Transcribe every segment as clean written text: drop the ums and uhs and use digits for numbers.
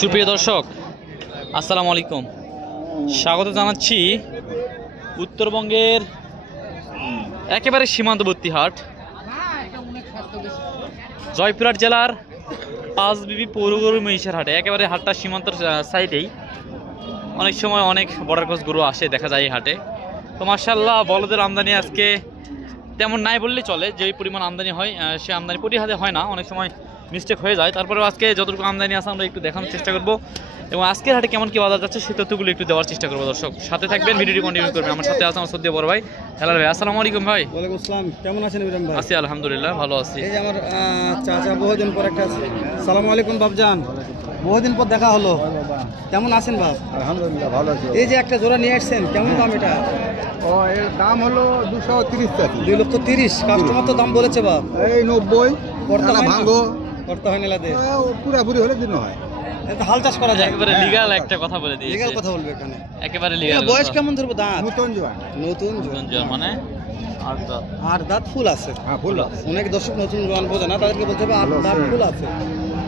সুপ্রিয় দর্শক আসসালামু আলাইকুম, স্বাগত জানাচ্ছি উত্তরবঙ্গের একেবারে সীমান্তবর্তী হাট জয়পুরহাট জেলার পাঁচবিবি পৌরগরু মহিষের হাটে। একেবারে হাটটা সীমান্তর সাইডেই, অনেক সময় অনেক বর্ডার ক্রস গরু আসে দেখা যায় এই হাটে। তো মাশাআল্লাহ বলদের আমদানি আজকে তেমন নাই বললেই চলে, যেই পরিমাণ আমদানি হয় সে আমদানি প্রতি হাতে হয় না, অনেক সময় মিস্টেক হয়ে যায়। তারপরেও আজকে যতটুকু আমদানি আছে আমরা একটু দেখানোর চেষ্টা করব এবং আজকের হাটে কেমন কি বাজার যাচ্ছে সেই তথ্যগুলো একটু দেওয়ার চেষ্টা করবো। দর্শক সাথে থাকবেন, ভিডিওটি কন্টিনিউ করবেন। আমার সাথে আছে আমার সদ্য বড় ভাই হেলাল ভাই। আসসালামু আলাইকুম ভাই। ওয়ালাইকুম আসসালাম, কেমন আছেন ইব্রাহিম ভাই? আছি আলহামদুলিল্লাহ, ভালো আছি। এই যে আমার চাচা বহুদিন পর একটা সালামু আলাইকুম বাবজান, বহুদিন পর দেখা হলো, কেমন আছেন বাপ? আলহামদুলিল্লাহ ভালো আছে। এই যে একটা জোড়া নিয়ে আসছেন, কেমন দাম এটা? ও এর দাম হলো 230 টাকা। 2,30,000 কাস্টমার তো দাম বলেছে বাপ। এই 90 করতে হয় না? ভাঙ্গো করতে হয় না লাদে, পুরাপুরি হলে দিন হয়। এটা হাল চাষ করা যায়। একেবারে লিগ্যাল একটা কথা বলে দিয়েছে, লিগ্যাল কথা বলবে এখানে, একেবারে এটা লিগ্যাল। বয়স কেমন ধরবো? দাঁত নতুন জোয়ান। নতুন মানে আর দাঁত ফুল আছে। হ্যাঁ ফুল আছে। অনেক দর্শক নতুন জোয়ান বোঝে না, তাদেরকে বলতে হবে আর দাঁত ফুল আছে।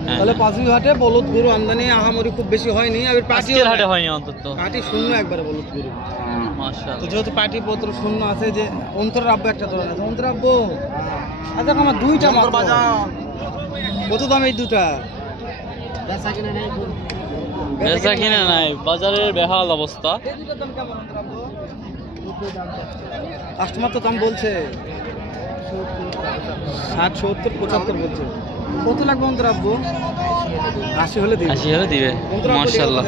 হ্যাঁ। তাহলে পাঁচবি হাটে বলদ গরু আমদানি আহামরি খুব বেশি হয়নি, আর আজকের হাটে হয়নি অন্তত, পাটি শূন্য একবারে বলদ গরু। তো মাশাআল্লাহ। যেহেতু পাটি পত্র শূন্য আছে, যে অন্তরের আব্বু একটা ধরে আছে, অন্তর আব্বু আচ্ছা আমার দুইটা মাত্র। কত দাম এই দুটা? বেচা কিনা নাই, বাজারের বেহাল অবস্থা। কাস্টমার তো দাম বলছে 60, 70, 75 বলছে। কত লাগবে অন্তর আব্বু? 80 হলে দিবে। 80 হলে দিবে, মাশাআল্লাহ।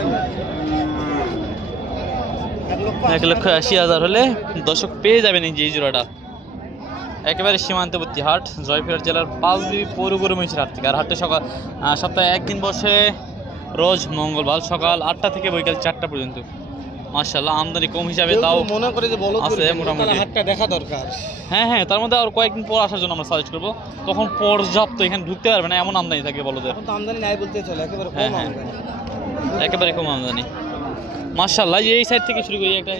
1,80,000 হলে দর্শক পেয়ে যাবেন এই যে এই জোড়াটা। একেবারে সীমান্তবর্তী হাট জয়পুরহাট জেলার পাঁচবিবি পৌরগরু মহিষের হাট থেকে। আর হাটটা সপ্তাহে একদিন বসে, রোজ মঙ্গলবার সকাল 8টা থেকে বৈকাল 4টা পর্যন্ত। মাশাআল্লাহ আমদানি কম হিসাবে তাও মনে করে যে বলদ আছে মোটামুটি। হাটটা দেখা দরকার। হ্যাঁ হ্যাঁ, তার মধ্যে আর কয়েকদিন পর আসার জন্য আমরা সাজেস্ট করবো, তখন পর্যাপ্ত এখানে ঢুকতে পারবে না এমন আমদানি থাকে বলদের। এখন তো আমদানি নাই বলতে চলে, একেবারে হ্যাঁ, কম হ্যাঁ। আমদানি। একেবারে কম আমদানি মাশাআল্লাহ। এই সাইড থেকে শুরু করি একটা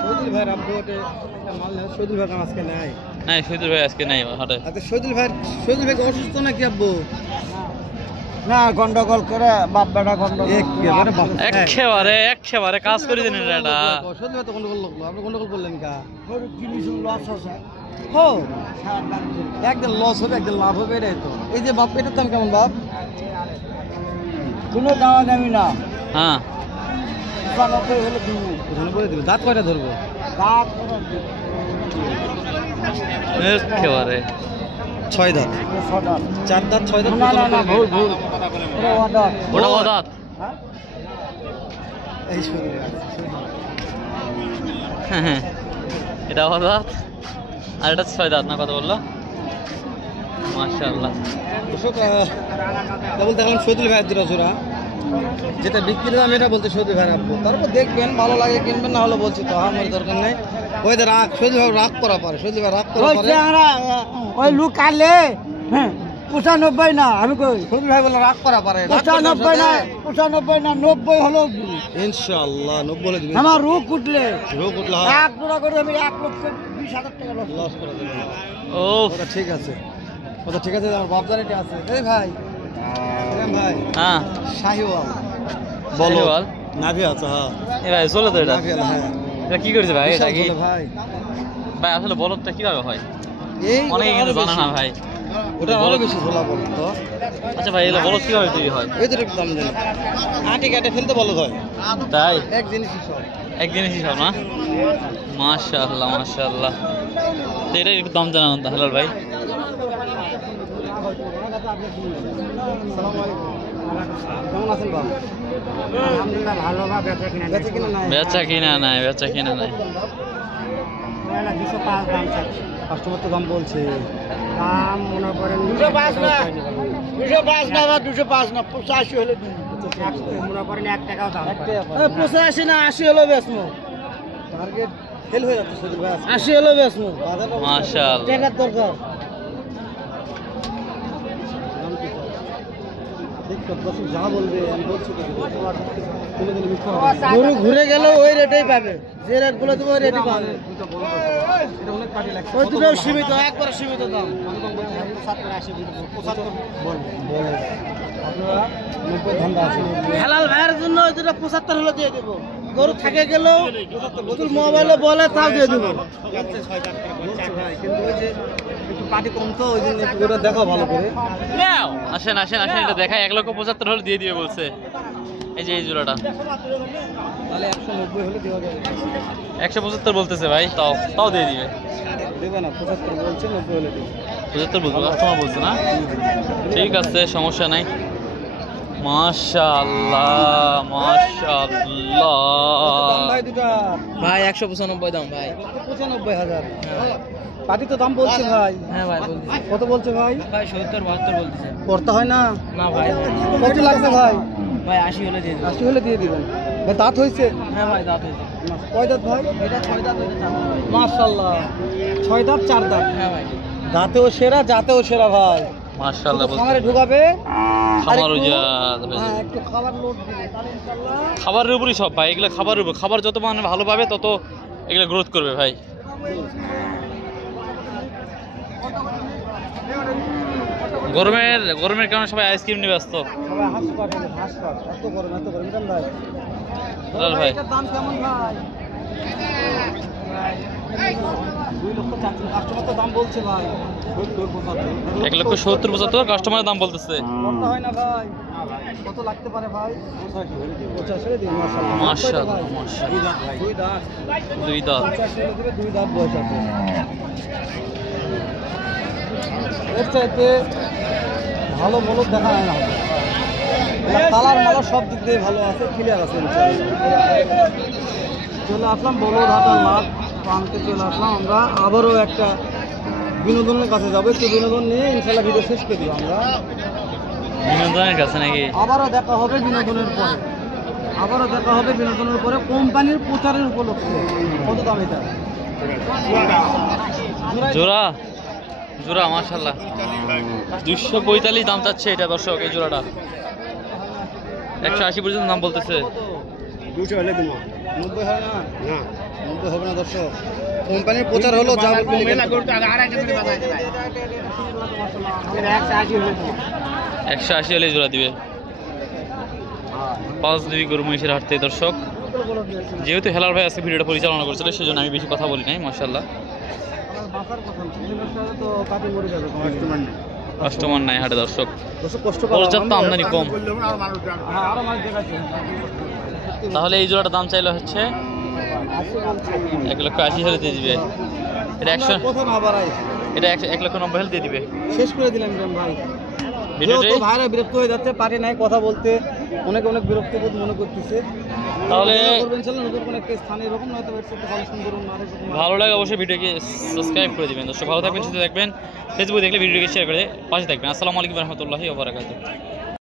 শহীদুল ভাই আব্বু ওটে একটা মাল নেই, শহীদুল ভাই আজকে নাই। নাই, শহীদুল ভাই আজকে নাই হাটে। আচ্ছা শহীদুল ভাই অসুস্থ নাকি আব্বু? না গন্ডগোল করে বাপ বেটা গন্ডগোল। একেবারে কাজ করে দিন এটা। শহীদুল ভাই তো গন্ডগোল লাগলো, আপনি গন্ডগোল করলেন কা? লস আছে। হো একদিন লস হবে একদিন লাভ হবে, এটাই তো। এই যে বাপ এটার দাম কেমন বাপ? কোনো দাওয়া দামি না। হ্যাঁ 95 হলে দিব। ওখানে বলে দিবে। দাঁত কয়টা ধরবো? দাঁত একেবারে 6 দাঁত। 4 দাঁত 6 দাঁত। না না না ভুল ভুল। এটা অর্ডার। ওটা ওদাত। হ্যাঁ এই শহীদুল ভাই। হ্যাঁ হ্যাঁ, এটা ওদাত আর এটা 6 দাঁত না, কত বললো? মাশাআল্লাহ। দর্শক বলতে এখন শহীদুল ভাইয়ের দুটো জোড়া, যেটা বিক্রির দাম এটা বলতে শহীদুল ভাই আব্বু। তারপর দেখবেন ভালো লাগে কিনবেন, না হলে বলছি তো আমার দরকার নেই। ওই যে রাগ শহীদুল ভাই রাগ করা পারে, শহীদুল ভাই রাগ করা ওই পারে। চেংড়া ওই লুক কাটলে 95 না, আমি কই শহীদুল ভাই বলে রাগ করা পারে। 95 না 95 না 90 হলো। ইনশাআল্লাহ 90 বলে দিবেন। আমার রোগ উঠলে রোগ উঠলে এক জোড়া করে আমি 1,20,000 টাকা লস। লস করে দেবেন। ও ওটা ঠিক আছে, ওটা ঠিক আছে। আমার বাপদারিটা আছে। এই ভাই প্রেম ভাই হ্যাঁ শাহিওয়াল বল নাভি আছে। হ্যাঁ এ ভাই চলে তো এটা। নাভি আলা, হ্যাঁ এটা কি করেছে ভাই? এটা কি বিশাল বলে ভাই? ভাই আসলে বলদটা কিভাবে হয় এই অনেকে কিন্তু জানে না ভাই। ওটা আরো বেশি ঝোলা বল তো। আচ্ছা ভাই, এগুলো বলদ কিভাবে তৈরি হয়? এই তো একটু দাম জানি, আটি কাটে ফেলতে বলো হয় তাই এক জিনিসই সব। একদিনে হিসাব না? মাশাআল্লাহ মাশাআল্লাহ। তো এটার একটু দাম জানান তো হেলাল ভাই। কেমন আছেন বাবা? আলহামদুলিল্লাহ ভালো বা বেচা কিনা নাই। বেচে কিনা নাই? বেচা কিনা নাই, বেচা কিনা নাই। 205 দাম চাচ্ছি। কাস্টমার তো দাম বলছে। দাম মনে করেন 205 না, 205 না বা 205 না 85 হলে দিন। মনে করেন 1 টাকাও দাম। 85 না 80 হলো বেচমো। টার্গেট ফেল হয়ে যাচ্ছে সুদূর ভাই। 80 হলো বেচমো। মাশাআল্লাহ। টাকার দরকার। যা বলবে আমি বলছি গরু ঘুরে গেল ওই রেটেই পাবে, যে রেট বলে দেবো ওই রেটই পাবে। ওই দুটো সীমিত, একবারে সীমিত দাম। আপনারা 90 ধান্দা আছে। হেলাল ভাইয়ের জন্য ওই দুটো 75 হলে দিয়ে দেবো। গরু থাকে গেলেও তোর মোবাইলে বলে তাও দিয়ে দেবো। বলছে ভাই, কিন্তু ওই যে একটু পাটি কম তো ওই জন্য একটু গরুটা দেখো ভালো করে। আসেন আসেন আসেন, এটা দেখায় 1,75,000 হলে দিয়ে দিবে বলছে। এই যে এই জোড়াটা তাহলে 190 হলে দেওয়া যাবে। 175 বলতেছে ভাই, তাও তাও দিয়ে দিবে। দেবে না, 75 বলছে, 90 হলে দেবে। 75 বলবো, কাস্টমার বলছে না? ঠিক আছে, সমস্যা নাই। মাশাআল্লাহ মাশাআল্লাহ। দাম ভাই দুটা ভাই 195 দাম ভাই। 95,000। পাটি তো দাম বলছে ভাই। হ্যাঁ ভাই বলছি। কত বলছে ভাই? ভাই 70 72 বলতেছে। করতে হয় না? না ভাই। কত লাগবে ভাই? ভাই 80 হলে দিয়ে দেবো। 80 হলে দিয়ে দিবেন। ভাই দাঁত হয়েছে? হ্যাঁ ভাই দাঁত হয়েছে। কয় দাঁত ভাই? এটা 6 দাঁত ওইটা 4 দাঁত। মাশাআল্লাহ, 6 দাঁত 4 দাঁত। হ্যাঁ ভাই। দাঁতেও সেরা, জাতেও সেরা ভাই। মাশাআল্লাহ বলছে। খামারে ঢুকাবে, খাবার ওই যে হ্যাঁ একটু খাবার লোড দিবে, তাহলে ইনশাআল্লাহ খাবারের উপরই সব ভাই, এগুলো খাবারের উপর। খাবার যত মানে ভালো পাবে তত এগুলো গ্রোথ করবে ভাই। গরমের কারণে সবাই আইসক্রিম নিয়ে ব্যস্ত। সবাই হাসপাত এত গরম মিটান ভাই। দাদা ভাই এটার দাম কেমন ভাই? 2 লক্ষ চাচ্ছেন, কাস্টমার তো দাম বলছে ভাই 1,70,000 কাস্টমারের দাম বলতেছে। করতে হয় না ভাই। কত লাগতে পারে ভাই? 85 দিন। মাশাআল্লাহ মাশাআল্লাহ মাশাআল্লাহ। 2 দাঁত। 2 দাঁত। 85 হলে দিবে, 2 দাঁত বয়স আছে। এর চাইতে ভালো মূলক দেখা যায় না। কালার মালার সব দিক দিয়ে ভালো আছে, ক্লিয়ার আছে ইনশাআল্লাহ। চলে আসলাম বলুরহাটের মাঠ প্রান্তে, চলে আসলাম আমরা। আবারও একটা বিনোদনের কাছে যাবো, একটু বিনোদন নিয়ে ইনশাআল্লাহ ভিডিও শেষ করে দিব আমরা। বিনোদনের কাছে নাকি? আবারও দেখা হবে বিনোদনের পরে, আবারও দেখা হবে বিনোদনের পরে কোম্পানির প্রচারের উপলক্ষে। কত দাম এটা? জোড়া জোড়া মাশাআল্লাহ 245 দাম চাচ্ছে এটা দর্শক। এই জোড়াটা 180 পর্যন্ত দাম বলতেছে। 200 হলে দেবো। 90 হয় না? না 90 হবে না দর্শক। কোম্পানির প্রচার হলো, যা বলবে 180 হলে জোড়া দিবে। 5 দুই গরু মহিষের হাট থেকে দর্শক। যেহেতু হেলাল ভাই আজকে ভিডিওটা পরিচালনা করছিল, সেজন্য আমি বেশি কথা বলি নাই। মাশাআল্লাহ কাস্টমার নাই হাটে দর্শক, পর্যাপ্ত আমদানি কম। তাহলে এই জোড়াটা দাম চাইলে হচ্ছে 1,80,000 হলে দিয়ে দিবে। এটা 1,90,000 হলে দিয়ে দিবে। শেষ করে দিলাম ভাই। ভিডিওটি ভাইরা বিরক্ত হয়ে যাচ্ছে, পারে নাই কথা বলতে, অনেক বিরক্ত বোধ মনে করতেছে। তাহলে নতুন কোনো একটা স্থানে এরকম নয়তো ভালো সুন্দর ভালো লাগে অবশ্যই ভিডিওকে সাবস্ক্রাইব করে দিবেন দর্শক। ভালো থাকবেন, সুস্থ থাকবেন। ফেসবুক দেখলে ভিডিওকে শেয়ার করে পাশে থাকবেন। আসসালামু আলাইকুম রহমতুল্লাহি ওয়া বারাকাতুহু।